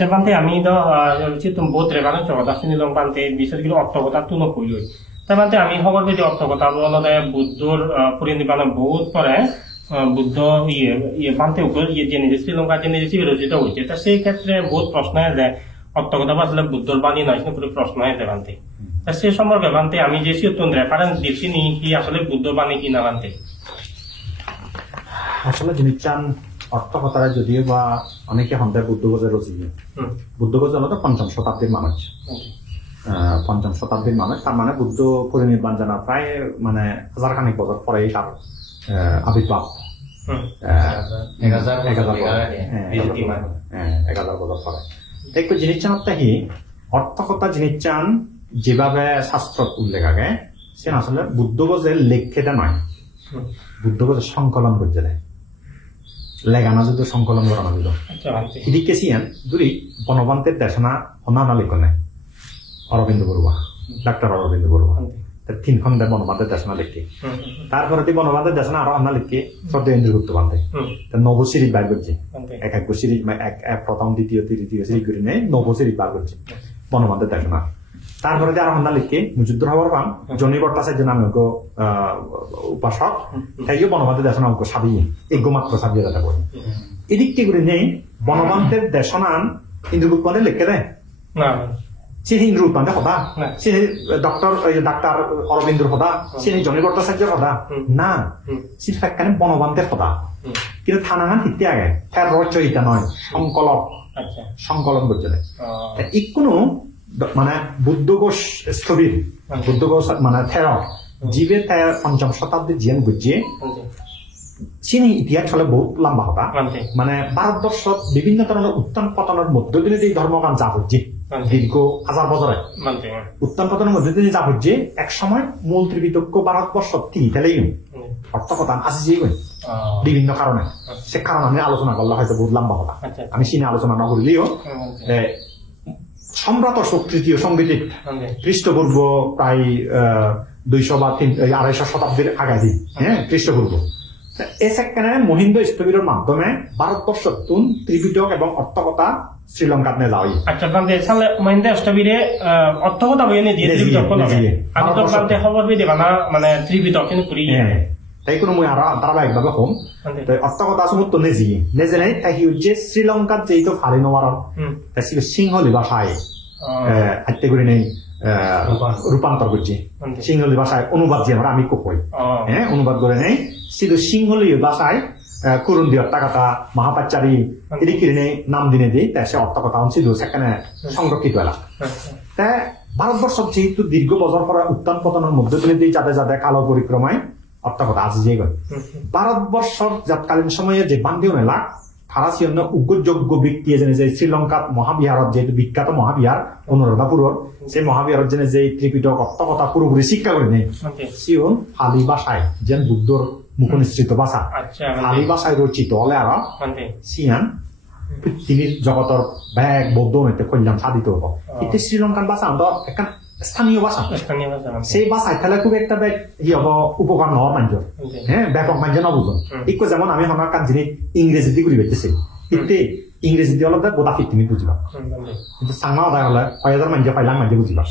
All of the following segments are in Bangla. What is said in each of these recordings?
আচ্ছা বান্তে আমি তো তুমি বহুত রেবানো কথা শুনিলাম বান্তে বিশেষ করে অর্থ কথা তুলো কইলই তাই বান্তে আমি খবর পেয়েছি অর্থ কথা বলতে বুদ্ধর পরিনির্বাণ বহুত পরে বুদ্ধ ইয়ে বান্তে ইয়ে জেনে শ্রীলঙ্কা জেনে বিরোধিত হয়েছে তা সেই ক্ষেত্রে বহুত প্রশ্ন আছে অর্থ কথা আসলে বুদ্ধর বাণী নয় কিন্তু প্রশ্ন আছে বান্তে তা সে সম্পর্কে বান্তে আমি যে রেফারেন্স দিচ্ছি নি কি আসলে বুদ্ধ বাণী কি না বান্তে আসলে জিনিস চান অর্থ কথাটা যদিও বা অনেকে সন্দেহ বুদ্ধগজের রচিত বুদ্ধগজ হলো তো পঞ্চম শতাব্দীর মানুষ পঞ্চম শতাব্দীর মানুষ তার মানে বুদ্ধ পরিনির্বাণ জানা প্রায় মানে হাজারখানেক বছর পরেই তার আবির্ভাব 1000 বছর পরে একটু জিনিস চান কি অর্থ কথা জিনিস চান যেভাবে শাস্ত্র উল্লেখ আগে সে আসলে বুদ্ধগজের লেখেটা নয় বুদ্ধগজের সংকলন করছে দেয় লেগানো যদি সংকলন করানো দিল এদিকে সিয়ান দুরি বনবন্তের দেশনা অনানা লেখন নাই অরবিন্দ বড়ুয়া ডাক্তার অরবিন্দ বড়ুয়া তিন খন্ডে বনবন্তের দেশনা লিখে তারপরে বনবন্তের দেশনা আরো আনা লিখে শ্রদ্ধেন্দ্র গুপ্ত বান্ধে নবসিরিজ বার করছে এক সিরিজ প্রথম দ্বিতীয় তৃতীয় সিরিজ করে নেই নবসিরিজ বার করছে বনবন্তের দেশনা তারপরে আরো আনা লিখে মুজুদ্দুর হওয়ার পাম জনি ভট্টাচার্য নামে উপাসক তাইও বনবন্তের দেশনা সাবিয়ে এগোমাত্র সাবিয়ে দাদা করি এদিককে করে নেই বনবন্তের দেশনান ইন্দ্রগুপ্ত বান্ধে লিখে দেয় সে হিন্দু বান্ধে সদা সে ডাক্তার অরবিন্দুর সদা সে জনি ভট্টাচার্যের সদা না সে ফেকানে বনবন্তের সদা কিন্তু থানাগান হিতে আগে ফের রচয়িতা নয় সংকলন করছে ই কোনো মানে বুদ্ধঘোষ স্থবির বুদ্ধঘোষ মানে থের জীবে পঞ্চম শতাব্দী জিয়ান বুঝিয়ে চিনি ইতিহাস হলে বহুত লম্বা হতা মানে ভারতবর্ষ বিভিন্ন ধরনের উত্থান পতনের মধ্য দিয়ে এই ধর্মগান যা হচ্ছে দীর্ঘ হাজার বছরে উত্থান পতনের মধ্য দিয়ে যা হচ্ছে এক সময় মূল ত্রিপিটক ভারতবর্ষ ফেলেই অর্থ কথা আছে যে বিভিন্ন কারণে সে কারণ আমি আলোচনা করলে হয়তো বহুত লম্বা হতা আমি চিনি আলোচনা না করলেও সম্রাট অশোক তৃতীয় সংগীতিক খ্রিস্টপূর্ব প্রায় 200 বা 250 শতাব্দীর আগাদি হ্যাঁ খ্রিস্টপূর্ব এখানে মহিন্দ স্থবিরের মাধ্যমে ভারতবর্ষ ত্রিপিটক এবং অর্থকথা শ্রীলঙ্কাত নিয়ে যাওয়াই আচ্ছা মহিন্দ স্থবিরে অর্থকথা বই নিয়ে দিয়ে ত্রিপিটক আমি তো খবর পেয়ে দেবা না মানে ত্রিপিটক কিন্তু পুরি তাই কোনো মই আর ধারাবাহিকভাবে কম অর্থকথা সমুদ্র নেজিয়ে নেজে নেই তাই হচ্ছে শ্রীলঙ্কাত যেহেতু ফালি নেওয়ার তাই সিংহলি ভাষায় হাতে করে নেই রূপান্তর করছে সিংহলি ভাষায় অনুবাদ যে আমরা আমি কই হ্যাঁ অনুবাদ করে নেই শুধু সিংহলি ভাষায় করুন দিয়ে টাকাটা মহাপাচারী এদিকে নেই নাম দিনে দিই তাই সে অর্থ কথা শুধু সেখানে সংরক্ষিত এলাকা তাই ভারতবর্ষ যেহেতু দীর্ঘ বছর পরে উত্থান পতনের মধ্যে তুলে দিয়ে যাদের যাদের কালো পরিক্রমায় অর্থ কথা আছে যে ভারতবর্ষ যাৎকালীন সময়ে যে বান্ধিও নেলা ফারাসি অন্য উগ্রযোগ্য ব্যক্তি জেনে যে শ্রীলঙ্কাত মহাবিহারত যেহেতু বিখ্যাত মহাবিহার অনুরাধাপুরের সেই মহাবিহারত জেনে যে ত্রিপিটক অর্থ কথা পুরোপুরি শিক্ষা করে নেই সিওন ফালি ভাষায় যেন বুদ্ধর মুখনিসৃত ভাষা ফালি ভাষায় রচিত হলে আর সিয়ান পৃথিবীর জগতর ব্যাগ বৌদ্ধ নৈতে কল্যাণ সাধিত হবো এতে শ্রীলঙ্কান ভাষা আমরা একটা স্থানীয় ভাষা সেই ভাষায় তাহলে খুব একটা ব্যাগ ই হব উপকার নহর মানুষ হ্যাঁ ব্যাপক মানুষ নবুঝন একটু যেমন আমি আমার কাজ জিনিস ইংরেজি দিয়ে ঘুরি পেতেছি কিন্তু ইংরেজি দিয়ে অলপ গোটা ফিটমি বুঝবা কিন্তু সাংমা আদায় হলে 6000 মানুষ 5 লাখ মানুষ বুঝবা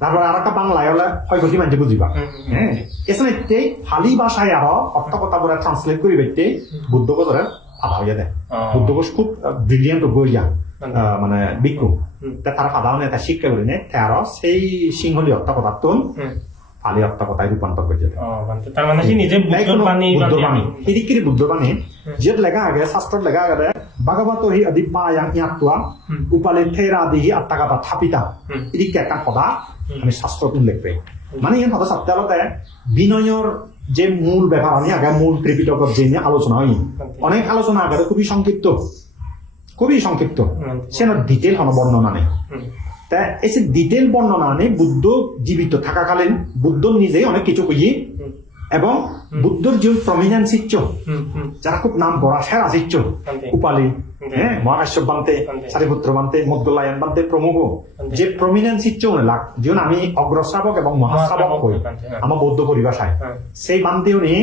তারপরে আর একটা বাংলায় হলে 6 কোটি মানুষ বুঝবা হ্যাঁ এসে ফালি ভাষায় আরো অর্থ কথা বলে ট্রান্সলেট করি পেতে বুদ্ধগোচরের আধা হইয়া দেয় বুদ্ধগোচ খুব ব্রিলিয়ান্ট গড়িয়া মানে বিক্রম তারা সাধারণ এটা শিক্ষা করে নেয় তারা সেই সিংহলি অর্থ কথা তুন ফালি অর্থ কথায় রূপান্তর করে যেতে তার মানে কি নিজে বুদ্ধবাণী এদিকে বুদ্ধবাণী যে লেখা আগে শাস্ত্র লেখা আগে ভাগবত হি আদিপায়াং ইয়াত্বা উপালে থেরা দিহি আত্মাগাতা থাপিতা এদিকে একটা কথা আমি শাস্ত্র উল্লেখ পাই মানে এই কথা সত্যালতে বিনয়র যে মূল ব্যাপার আমি আগে মূল ত্রিপিটকের যে নিয়ে আলোচনা হয়নি অনেক আলোচনা আগে খুবই সংক্ষিপ্ত সে ডিটেল কোনো বর্ণনা নেই তা এসে ডিটেল বর্ণনা নেই বুদ্ধ জীবিত থাকাকালীন বুদ্ধ নিজেই অনেক কিছু কইয়ে এবং বুদ্ধর যে প্রমিনেন্ট শিষ্য যারা খুব নাম করা সেরা শিষ্য উপালি মহাকাশ্যপ বান্তে সারিপুত্র বান্তে মদ্গলায়ন বান্তে প্রমুখ যে প্রমিনেন্ট শিষ্য লাগ যেমন আমি অগ্রশ্রাবক এবং মহাশ্রাবক হই আমার বৌদ্ধ পরিভাষায় সেই বান্তে উনি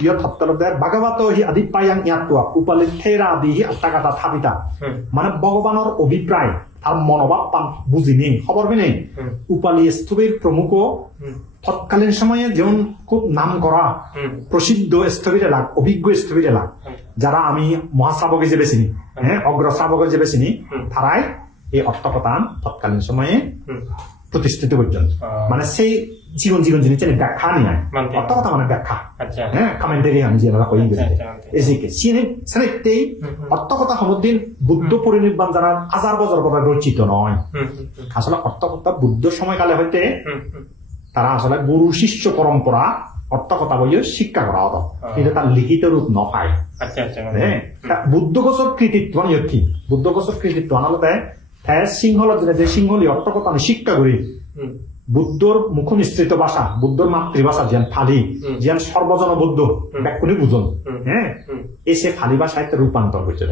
ইয়ত সপ্তাহে ভাগবত হি আদিপায়াং ইয়াত্তুয়া উপালি থেরা আদি হি আত্মাকাতা থাপিতা মানে ভগবানের অভিপ্রায় আর মনোভাব বুঝিনি খবর নেই উপালি স্থবির প্রমুখ তৎকালীন সময়ে যেমন খুব নাম করা প্রসিদ্ধ স্থবির এলাক অভিজ্ঞ স্থবির এলাক যারা আমি মহাশ্রাবক হিসেবে চিনি অগ্রশ্রাবক হিসেবে চিনি তারাই এই অর্থকথা তৎকালীন সময়ে প্রতিষ্ঠিত পর্যন্ত মানে সেই জীবন জিনিস ব্যাখ্যা নিয়ে অর্থকথা মানে ব্যাখ্যা কমেন্টারি আমি যেটা কই এজিকে সিনেতেই অর্থকথা সমুদ্দিন বুদ্ধ পরিনির্বাণ জানার হাজার বছর পরে রচিত নয় আসলে অর্থকথা বুদ্ধ সময়কালে হইতে তারা আসলে গুরু শিষ্য পরম্পরা অর্থকথা বলে শিক্ষা করা হতো কিন্তু তার লিখিত রূপ নপায় বুদ্ধগোচর কৃতিত্ব কি বুদ্ধগোচর কৃতিত্ব আনালতে সিংহল যে সিংহলী অর্থকথা আমি শিক্ষা করি বুদ্ধর মুখ নিঃসৃত ভাষা বুদ্ধর মাতৃভাষা যেন ফালি যেন সর্বজন বুদ্ধ ব্যাকুনি বুঝন এসে ফালি ভাষায় রূপান্তর হয়েছে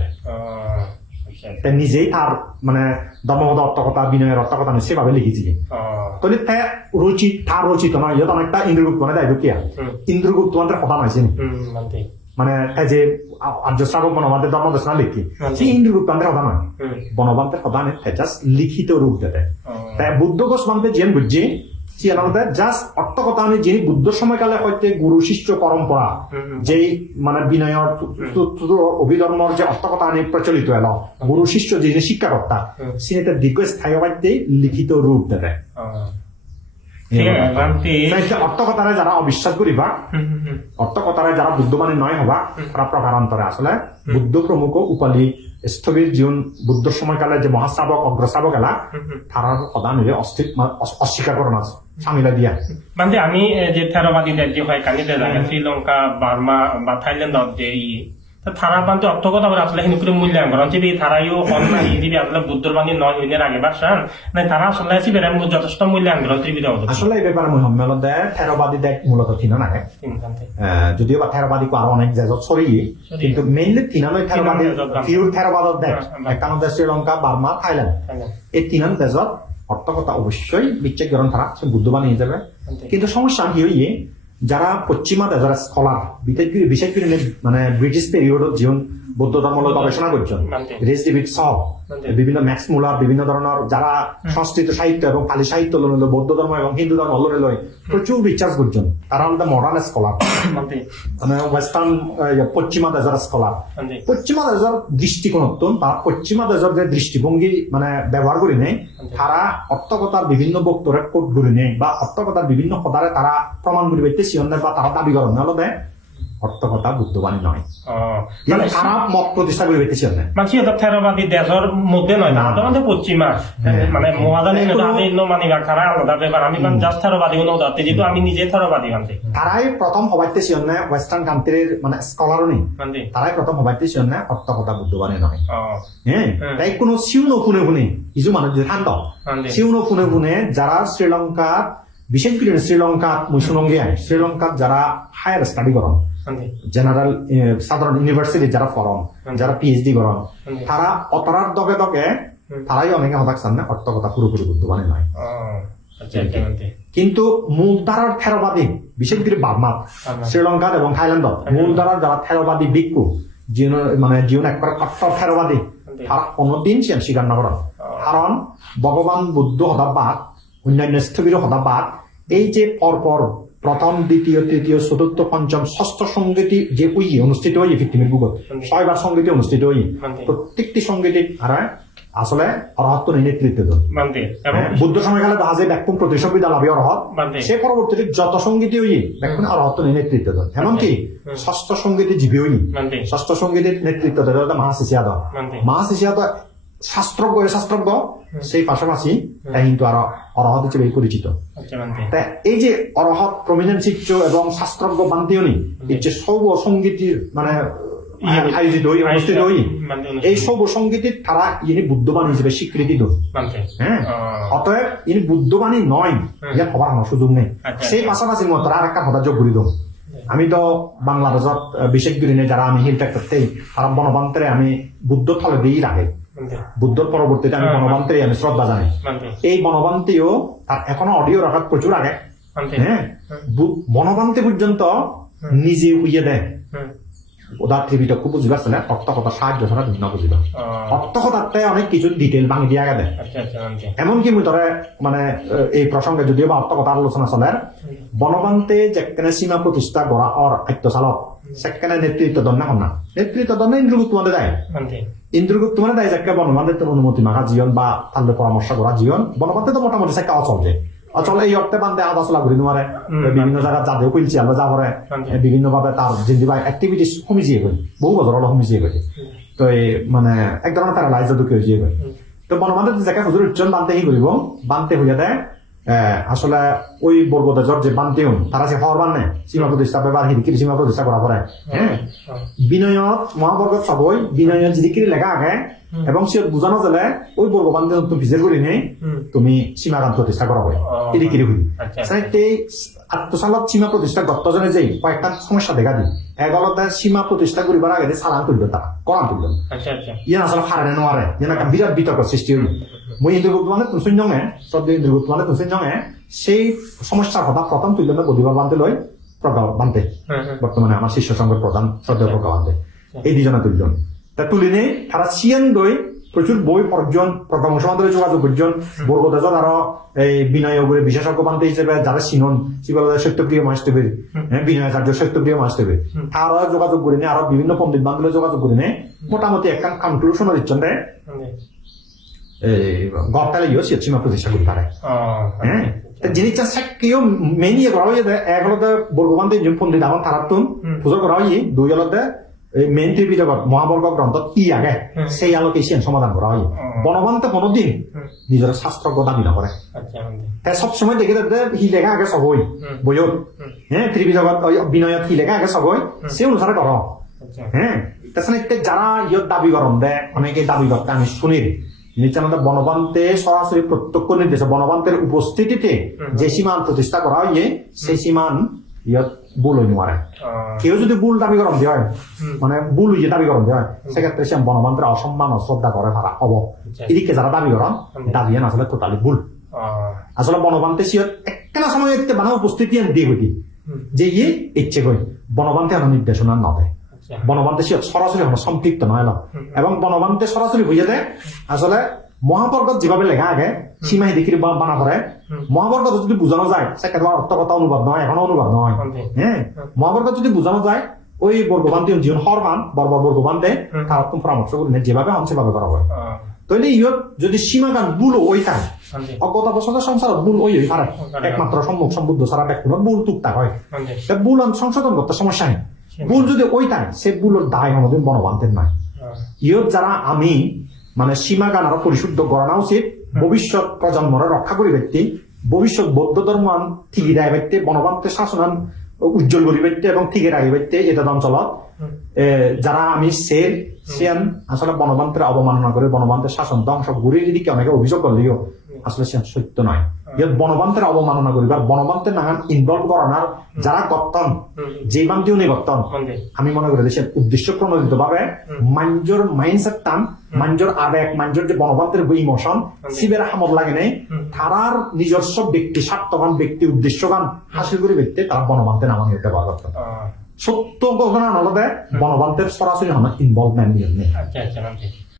নিজেই তার মানে ধর্মগত অর্থকথা বিনয়ের অর্থকথা আমি সেভাবে লিখেছি তাহলে তার রচিত নয় ইহত অনেকটা ইন্দ্রগুপ্ত মানে দায়িত্ব কিয়া ইন্দ্রগুপ্ত আমাদের কথা নয়ছে মানে যে আর্য শ্রাবক বনবান্তের ধর্মদর্শনা লিখি সেই ইন্দ্রগুপ্ত আমাদের কথা নয় বনবান্তের কথা নেই জাস্ট লিখিত রূপ দেয় তাই বুদ্ধ গোস্বামী যেন বুঝছি জাস্ট অর্থকথা আমি যিনি বুদ্ধ সময়কালে হইতে গুরু শিষ্য পরম্পরা যেই মানে বিনয়ের অভিধর্মর যে অর্থকথা আনি প্রচলিত এলো গুরু শিষ্য যিনি শিক্ষাকর্তা সিনেটের দীর্ঘস্থায়ী হইতে লিখিত রূপ দেয় অর্থকথারে যারা অবিশ্বাস করিবা অর্থকথারে যারা বুদ্ধবাণী নয় হবা তারা প্রকারান্তরে আসলে বুদ্ধ প্রমুখ উপালি স্থবির জীবন বুদ্ধ সময়কালে যে মহাশ্রাবক অগ্রশ্রাবক এলা তারা কথা নিজে অস্বীকার করে না সামিলা দিয়া মানে আমি যে থেরবাদী যে হয় কানিতে লাগে শ্রীলঙ্কা বার্মা বা থাইল্যান্ড যে তারা পান্তে অর্থকথা আসলে হিন্দু মূল্যায়ন করেন যে তারাইও হন না যদি আসলে বুদ্ধর বাণী নয় হইনের আগে বাসান না তারা আসলে যথেষ্ট মূল্যায়ন করেন ত্রিবিধ আসলে এই ব্যাপারে মহম্মদ দেয় থেরবাদী দেখ মূলত তিন নাগে যদিও বা থেরবাদী আরো অনেক জায়গা ছড়িয়ে কিন্তু মেইনলি তিন নয় থেরবাদী ফিউর থেরবাদত দেখ একটা শ্রীলঙ্কা বার্মা থাইল্যান্ড এই তিন দেশত অর্থকথা অবশ্যই বিচ্ছেদ গ্রহণ তারা বুদ্ধবাণী হিসেবে কিন্তু সমস্যা কি হইয়ে যারা পশ্চিমা দেশের স্কলার বিশেষ করে মানে ব্রিটিশ পিরিয়ডত জীবন বৌদ্ধ ধর্ম গবেষণা করছেন রেস ডেভিড সহ বিভিন্ন ম্যাক্স মুলার বিভিন্ন ধরনের যারা সংস্কৃত সাহিত্য এবং পালি সাহিত্য লইল বৌদ্ধ ধর্ম এবং হিন্দু ধর্ম লই প্রচুর রিসার্চ করছেন তারা আমাদের মডার্ন স্কলার মানে ওয়েস্টার্ন পশ্চিমা দেশের স্কলার পশ্চিমা দেশের দৃষ্টিকোণত বা পশ্চিমা দেশের যে দৃষ্টিভঙ্গি মানে ব্যবহার করি নেই তারা অর্থকথার বিভিন্ন বক্তরে কোট করি নেই বা অর্থকথার বিভিন্ন কথারে তারা প্রমাণ করি পাইতে সিয়ন্দের বা তারা দাবি করেন হলো অর্থকথা বুদ্ধবাণী নয় খারাপ মত প্রতিষ্ঠা করে পেতেছি মানুষ থেরবাদী দেশের মধ্যে নয় তারা পশ্চিমা মানে মহাদানী মানিবা তারা আলাদা ব্যাপার আমি জাস্ট থেরবাদী অনুদাতে যেহেতু আমি নিজে থেরবাদী মানতে তারাই প্রথম হবাইতেছি ওয়েস্টার্ন কান্ট্রির মানে স্কলারও নেই তারাই প্রথম হবাইতেছি অর্থকথা বুদ্ধবাণী নয় হ্যাঁ তাই কোনো সিউনো ফুনে ফুনে কিছু মানুষ যে শান্ত সিউনো ফুনে ফুনে যারা শ্রীলঙ্কা বিশেষ করে শ্রীলঙ্কা মুসুনঙ্গিয়া শ্রীলঙ্কার যারা হায়ার স্টাডি করেন জেনারেল সাধারণ ইউনিভার্সিটি যারা পড়ন যারা পিএইচডি করেন তারা অতরার দগে দগে তারাই অনেকে হতাক সামনে অর্থকথা পুরোপুরি বুদ্ধবাণী নয় কিন্তু মূল ধারার থেরবাদী বিশেষ করে বার্মা শ্রীলঙ্কা এবং থাইল্যান্ডত মূল ধারার যারা থেরবাদী ভিক্ষু মানে জীবন একবার কট্টর থেরবাদী তারা কোনোদিন স্বীকার না করেন কারণ ভগবান বুদ্ধ হতাবাদ অন্যান্য স্থবির হতাবাদ এই যে পরপর প্রথম দ্বিতীয় তৃতীয় চতুর্থ পঞ্চম ষষ্ঠ সংগীতি যে অনুষ্ঠিত হই পৃথিবীর বুকত 6বার সংগীতি অনুষ্ঠিত হই প্রত্যেকটি সংগীতি আর আসলে অরহত্ব নেতৃত্ব দেন বুদ্ধ সময়কালে দেখা যায় ব্যাকুম প্রতিসংবিধা লাভে অরহত সে পরবর্তীতে যত সংগীতি হই ব্যাকুম অরহত্ব নেতৃত্ব দেন এমনকি ষষ্ঠ সংগীতি জীবী হই ষষ্ঠ সংগীতের নেতৃত্ব দেন মহাশিষ্যাদ মহাশিষ্যাদ শাস্ত্রজ্ঞ সেই পাশাপাশি কিন্তু আরো অরহত হিসেবে পরিচিত এই যে অরহত প্রমিনেন্ট শিষ্য এবং শাস্ত্রজ্ঞ বান্তিয়নি এই যে সৌব সঙ্গীত মানে আয়োজিত হই অনুষ্ঠিত হই এই সৌব সঙ্গীতের তারা ইনি বুদ্ধবাণী হিসেবে স্বীকৃতি দেন হ্যাঁ অতএব ইনি বুদ্ধবাণী নয় ইয়ার হবার আমার সুযোগ নেই সেই পাশাপাশি তারা আর একটা হঠাৎ যোগ করি দেন আমি তো বাংলাদেশত বিশেষ করে যারা আমি হিল ট্রেক্টরতেই তারা বনবান্তেরে আমি বুদ্ধ থলে দিয়েই রাখে বুদ্ধর পরবর্তীতে আমি বনবান্তেরে আমি শ্রদ্ধা জানাই এই বনবান্তিও তার এখনো অডিও রাখার প্রচুর আগে হ্যাঁ বনবান্তি পর্যন্ত নিজে উইয়ে দেয় ওদার ত্রিবিটা খুব বুঝিবা ছিল অর্থকথা সাহায্য ছাড়া তুমি না বুঝিবা অর্থকথাতে অনেক কিছু ডিটেল ভাঙি দিয়ে আগে দেয় এমনকি মুই ধরে মানে এই প্রসঙ্গে যদিও বা অর্থকথা আলোচনা চলে বনবান্তে যেখানে সীমা প্রতিষ্ঠা করা অর আত্মচালক সেখানে নেতৃত্ব দন্না হন না নেতৃত্ব দন্না ইন্দ্রগুপ্ত মানে দেয় ইন্দ্রগুপ্ত মানে দেয় যাকে বনবান্তের অনুমতি মাগা জীবন বা তাহলে পরামর্শ করা জীবন বনবান্তে তো মোটামুটি সেটা অচল যে অচল এই অর্থে বান্ধে আদা চলা ঘুরি নোয়ারে বিভিন্ন জায়গা যাদেও কইলছি আমরা যা করে বিভিন্ন ভাবে তার জিন্দিবা অ্যাক্টিভিটিস কমি যেয়ে গেল বহু বছর হলো কমি যেয়ে গেল তো এই মানে এক ধরনের প্যারালাইজ দুঃখী হয়ে যেয়ে গেল তো বনবান্তে জায়গা হুজুর উচ্চন বানতে হি করিব বানতে হইয়া দেয় আসলে ওই বর্গদেশর যে বান্তিউন তারা সে হওয়ার বান নেই সীমা প্রতিষ্ঠা ব্যবহার হিরিকিরি সীমা প্রতিষ্ঠা করা পরে হ্যাঁ বিনয়ত মহাবর্গত সবই বিনয়ত জিরিকিরি লেখা আগে এবং সে বুঝানো গেলে ওই বর্গ বান্ধে তুমি ভিজের করি নেই তুমি সীমাকান্ত প্রতিষ্ঠা করা হয় হিরিকিরি হই আত্মসালত সীমা প্রতিষ্ঠা গত্তজনে যেই কয়েকটা সমস্যা দেখা দিই এগুলোতে সীমা প্রতিষ্ঠা করিবার আগে চালান তুলবে তারা করান তুলবে ইয়ে আসলে হারানে নোয়ারে যেন একটা বিরাট বিতর্ক সৃষ্টি হইল মই ইন্দ্রগুপ্ত মানে তুলসুন জঙে শ্রদ্ধেয় ইন্দ্রগুপ্ত মানে তুলসুন জঙে সেই সমস্যার কথা প্রথম তুললেন বদিবার বান্ধে লই প্রজ্ঞা বান্ধে বর্তমানে আমার শিষ্য সংঘের প্রধান শ্রদ্ধেয় প্রজ্ঞা বান্ধে এই দুজনে তুললেন তা তুলিনে তারা সিয়ান দই প্রচুর বই অর্জন প্রজ্ঞা বংশমান্তরে যোগাযোগ অর্জন বর্গদেশত আরো এই বিনয়গুলি বিশেষজ্ঞ বান্ধে হিসেবে যারা চিনন সত্যপ্রিয় মাস্টবের বিনয়াচার্য সত্যপ্রিয় মাস্টবের তারা যোগাযোগ করিনে আরো বিভিন্ন পণ্ডিত বান্ধবে যোগাযোগ করিনে মোটামুটি একটা কনক্লুশনের ইচ্ছন দেয় গড়তালে সীমা প্রতিষ্ঠা করি পারে হ্যাঁ জিনিসটা কেউ মেনিয়ে করা হয়ে যায় এক হলতে বর্গবান্ধে পণ্ডিত আমার তারাতুন পুজো করা হয় দুই হলতে মেইন টিভি জগৎ মহাবর্গ গ্রন্থ কি আগে সেই আলোকে সমাধান করা হয় বনবান্তে কোনোদিন নিজের শাস্ত্রজ্ঞ দাবি নকরে তাই সবসময় দেখে হি লেখা আগে সবই বইয়ত হ্যাঁ ত্রিবি জগৎ বিনয়ত হি লেখা আগে সবই সে অনুসারে কর হ্যাঁ তাছাড়া যারা ইয়ত দাবি করন দে অনেকে দাবি করতে আমি শুনির নিশ্চয় বনবান্তে সরাসরি প্রত্যক্ষ নির্দেশে বনবান্তের উপস্থিতিতে যে সীমান প্রতিষ্ঠা করা হয় সেই সীমান ইয়াত ভুল হইতে পারে কেউ যদি ভুল দাবি করন দিয়ে হয় মানে ভুল হইয়ে দাবি করন দিয়ে হয় সেক্ষেত্রে সে বনবান্তের অসম্মান অশ্রদ্ধা করে তারা হব এদিকে যারা দাবি করন দাবি আসলে টোটালি ভুল আসলে বনবান্তে সিয়ত একটা সময় একটা মানে উপস্থিতি দিয়ে হইতি যে ইয়ে ইচ্ছে করি বনবান্তে আমার নির্দেশনা না দেয় বনবান্তে সিয়ত সরাসরি সম্পৃক্ত নয় না এবং বনবান্তে সরাসরি হইয়া দেয় আসলে মহাবর্গত যেভাবে লেখা আগে সীমা হিদিকিরি বানা করে মহাবর্গত যদি বুঝানো যায় সেক্ষেত্রে অর্থকথা অনুবাদ নয় এখনো অনুবাদ নয় হ্যাঁ মহাবর্গত যদি বুঝানো যায় ওই বর্গবান্তি জীবন হরমান বর্বর বর্গবান্তে তার পরামর্শ করি যেভাবে হন সেভাবে করা হয় তাইলে ইয়ত যদি সীমাগান ভুল ওই থাকে অজ্ঞত বছরের সংসার ভুল ওই পারে একমাত্র সম্মুখ সম্বুদ্ধ সারা ব্যক্তি ভুল টুকটাক হয় ভুল সংশোধন করতে সমস্যা নেই ভুল যদি ওই থাকে সে ভুলের দায় কোনোদিন বনবান্তের নয় ইয়ত যারা আমি মানে সীমাগান আরো পরিশুদ্ধ করা উচিত ভবিষ্যৎ প্রজন্মরা রক্ষা করি ব্যক্তি ভবিষ্যৎ বৌদ্ধ ধর্মান ঠিকই রায় ব্যক্তি বনবান্তের শাসন উজ্জ্বল করি ব্যক্তি এবং ঠিকই রাখি ব্যক্তি এটা অঞ্চলত যারা আমি সিয়ান আসলে বনবান্তের অবমাননা করে বনবান্তের শাসন ধ্বংস ঘুরিয়ে দিকে অনেকে অভিযোগ করলেও আসলে সে সত্য নয় বনবান্তের অবমাননা করিবার বনবান্তের নাগান ইনভলভ করানোর যারা গঠন যে বান্তিও নেই গঠন আমি মনে করি দেশের উদ্দেশ্য প্রণোদিত ভাবে মাঞ্জর মাইন্ডসেট টান মাঞ্জর আবেগ মাঞ্জর যে বনবান্তের ইমোশন শিবের হামদ লাগে নেই তারার নিজস্ব ব্যক্তি স্বার্থবান ব্যক্তি উদ্দেশ্যবান হাসিল করে ব্যক্তি তারা বনবান্তের নামানি হতে ব্যবহার করতেন সত্য ঘটনা নলবে বনবান্তের সরাসরি আমার ইনভলভমেন্ট নিয়ে